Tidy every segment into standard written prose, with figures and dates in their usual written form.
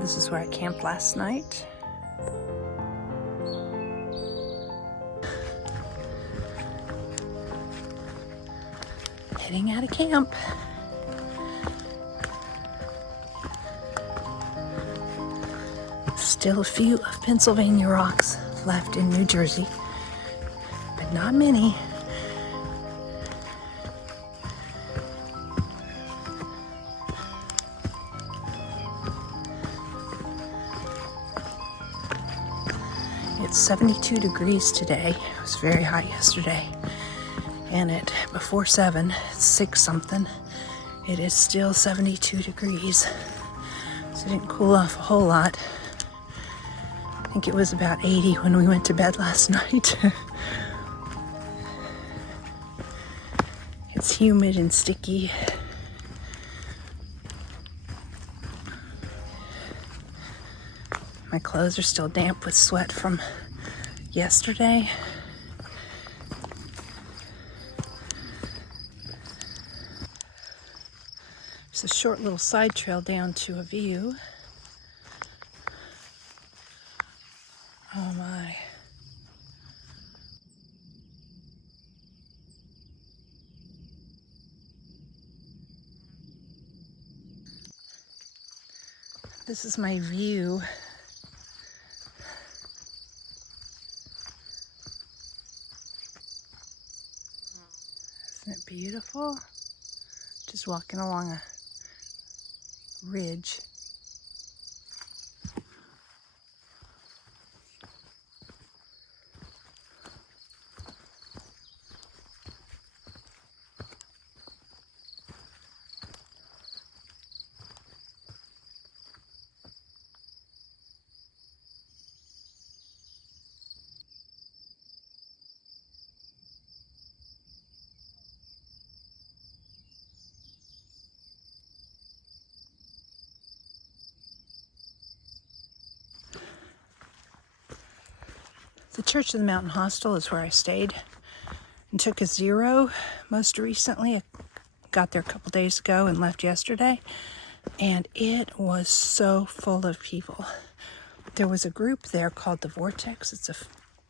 This is where I camped last night. Heading out of camp. Still a few of Pennsylvania rocks left in New Jersey, but not many. It's 72 degrees today. It was very hot yesterday. And before 7, it's 6 something, it is still 72 degrees. So it didn't cool off a whole lot. I think it was about 80 when we went to bed last night. It's humid and sticky. My clothes are still damp with sweat from yesterday. It's a short little side trail down to a view. Oh my. This is my view. Isn't it beautiful? Just walking along a ridge. The Church of the Mountain Hostel is where I stayed and took a 0 most recently. I got there a couple days ago and left yesterday, and it was so full of people. There was a group there called the Vortex. It's a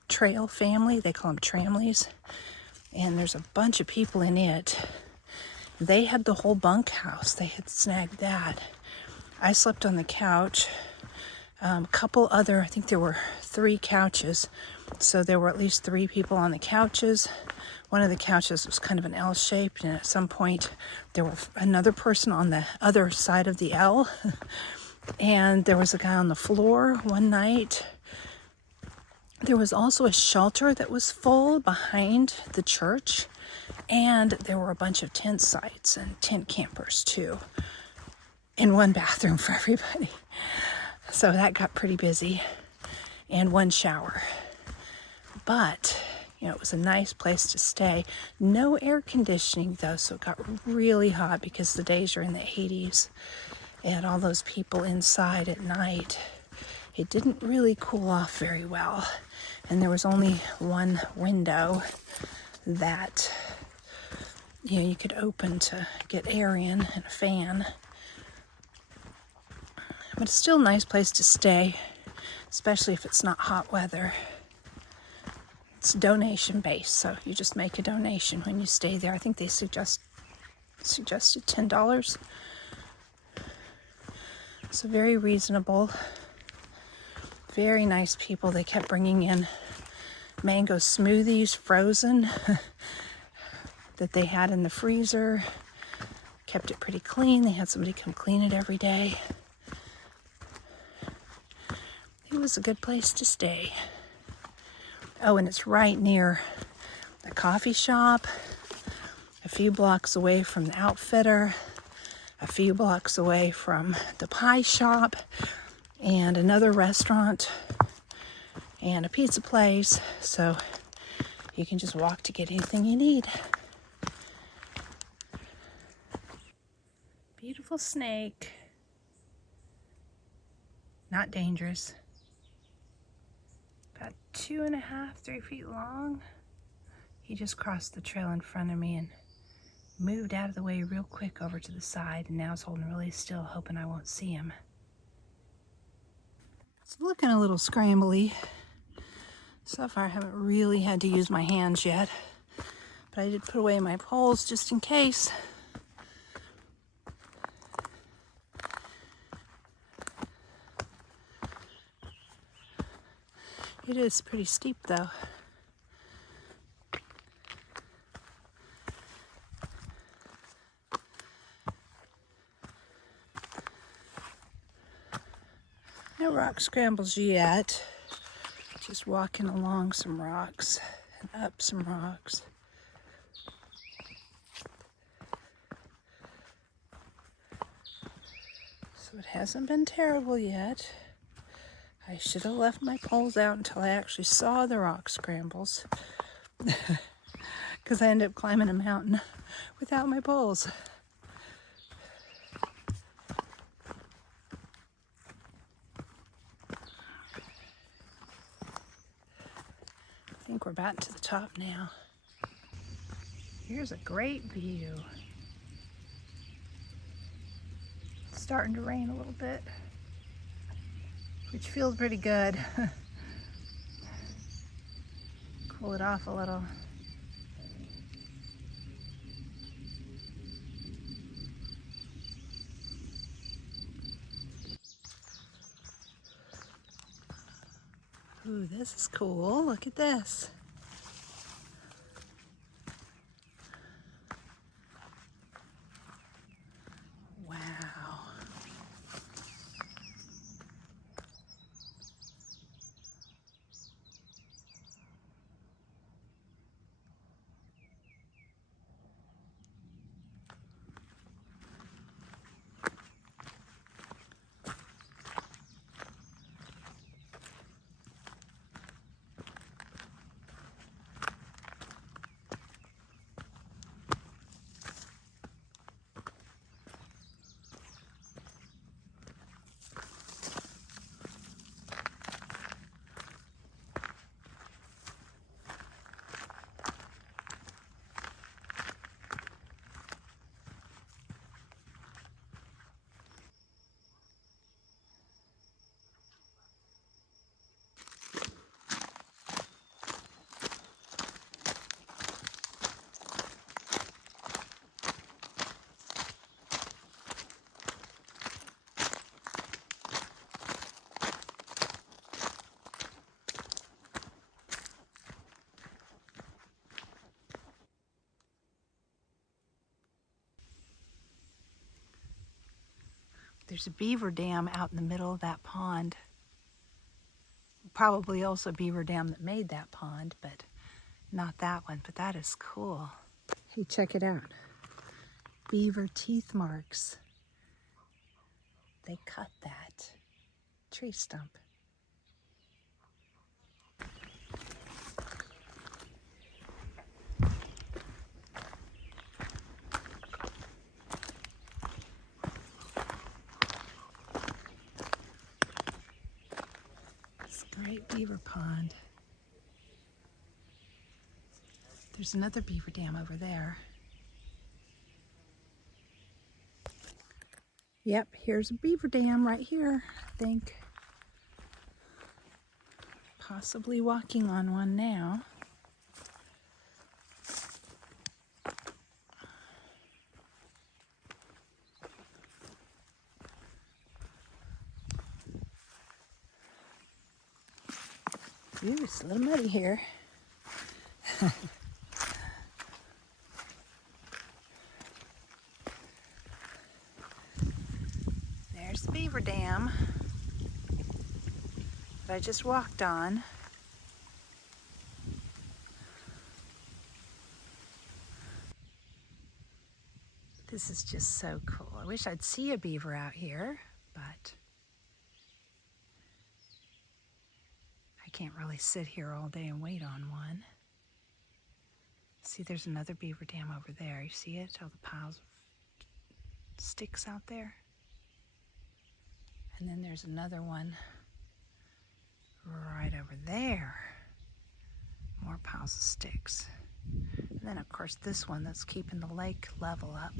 trail family. They call them tramleys, and there's a bunch of people in it. They had the whole bunkhouse. They had snagged that. I slept on the couch. I think there were 3 couches, so there were at least 3 people on the couches. One of the couches was kind of an L shaped, and at some point there was another person on the other side of the L, and there was a guy on the floor one night. There was also a shelter that was full behind the church, and there were a bunch of tent sites and tent campers too, and one bathroom for everybody. So that got pretty busy, and one shower. But, it was a nice place to stay. No air conditioning though, so it got really hot because the days are in the 80s, and all those people inside at night. It didn't really cool off very well, and there was only one window that you could open to get air in, and a fan. But it's still a nice place to stay, especially if it's not hot weather. It's donation based, so you just make a donation when you stay there. I think they suggested $10. So very reasonable. Very nice people. They kept bringing in mango smoothies, frozen, that they had in the freezer. Kept it pretty clean. They had somebody come clean it every day. It was a good place to stay. Oh, and it's right near the coffee shop, a few blocks away from the outfitter, a few blocks away from the pie shop, and another restaurant, and a pizza place. So you can just walk to get anything you need. Beautiful snake. Not dangerous. About 2.5, 3 feet long. He just crossed the trail in front of me and moved out of the way real quick over to the side, and now is holding really still, hoping I won't see him. It's looking a little scrambly. So far I haven't really had to use my hands yet, but I did put away my poles just in case. It is pretty steep though. No rock scrambles yet. Just walking along some rocks and up some rocks. So it hasn't been terrible yet. I should have left my poles out until I actually saw the rock scrambles. Because I ended up climbing a mountain without my poles. I think we're about to the top now. Here's a great view. It's starting to rain a little bit, which feels pretty good. Cool it off a little. Ooh, this is cool. Look at this. Wow. There's a beaver dam out in the middle of that pond. Probably also a beaver dam that made that pond, but not that one. But that is cool. Hey, check it out. Beaver teeth marks. They cut that tree stump. Great beaver pond. There's another beaver dam over there. Yep, here's a beaver dam right here, I think. Possibly walking on one now. Ooh, it's a little muddy here. There's the beaver dam that I just walked on. This is just so cool. I wish I'd see a beaver out here, but I can't really sit here all day and wait on one. See, there's another beaver dam over there. You see it? All the piles of sticks out there. And then there's another one right over there. More piles of sticks. And then, of course, this one that's keeping the lake level up.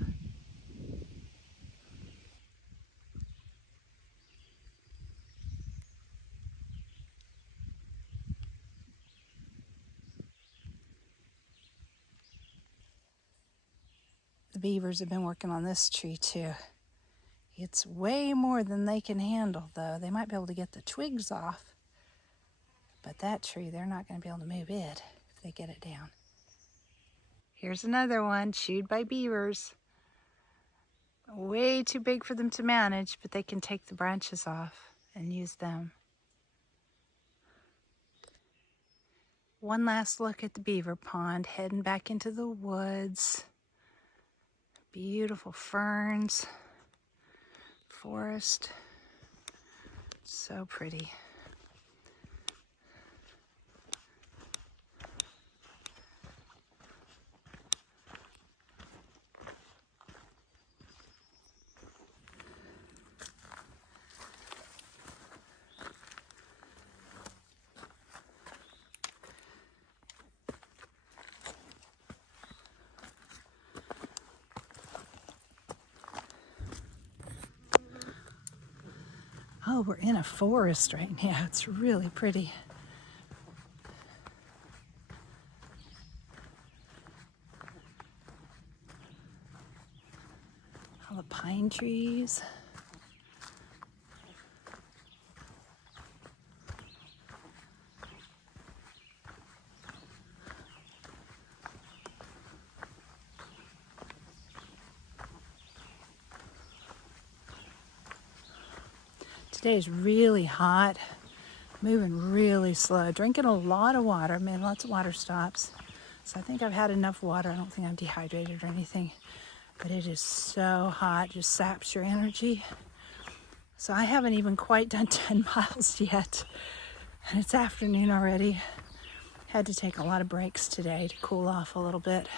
the beavers have been working on this tree too. It's way more than they can handle though. They might be able to get the twigs off, but that tree, they're not going to be able to move it if they get it down. Here's another one chewed by beavers. Way too big for them to manage, but they can take the branches off and use them. One last look at the beaver pond, heading back into the woods. Beautiful ferns, forest, so pretty. Oh, we're in a forest right now. It's really pretty. All the pine trees. Today is really hot, moving really slow, drinking a lot of water. I made lots of water stops. So I think I've had enough water. I don't think I'm dehydrated or anything, but it is so hot, just saps your energy. So I haven't even quite done 10 miles yet, and it's afternoon already. Had to take a lot of breaks today to cool off a little bit.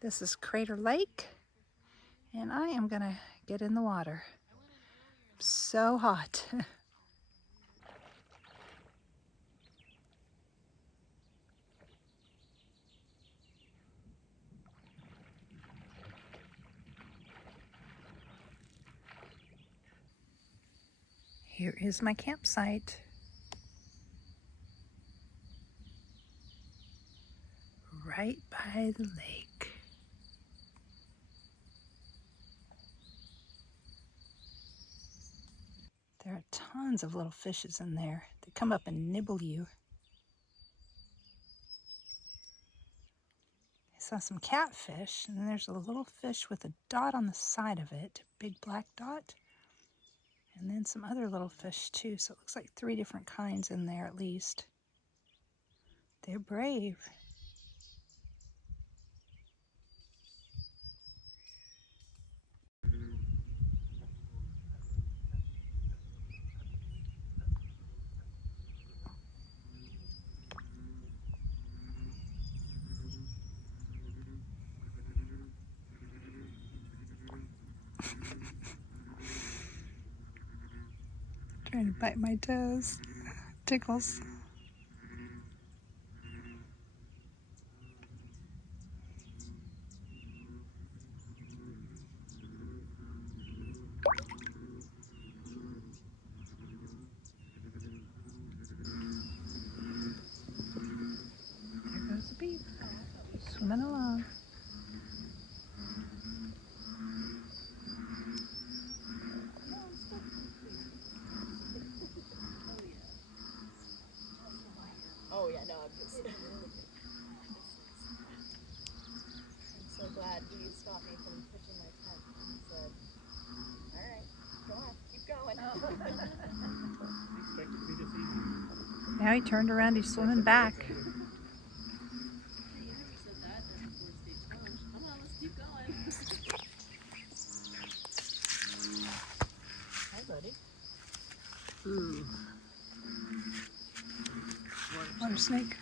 This is Crater Lake, and I am gonna get in the water. So hot. Here is my campsite. Right by the lake. There are tons of little fishes in there. They come up and nibble you. I saw some catfish, and then there's a little fish with a dot on the side of it, a big black dot. And then some other little fish too, so it looks like 3 different kinds in there at least. They're brave. Trying to bite my toes. Tickles. There goes the beaver, swimming along. Oh yeah, no, I'm just. I'm so glad he stopped me from pitching my tent and said, "All right, go on, keep going." Now he turned around, he's swimming back. Hey, you never said that before stage lunch. Come on, let's keep going. Hi, buddy. Ooh. Water snake.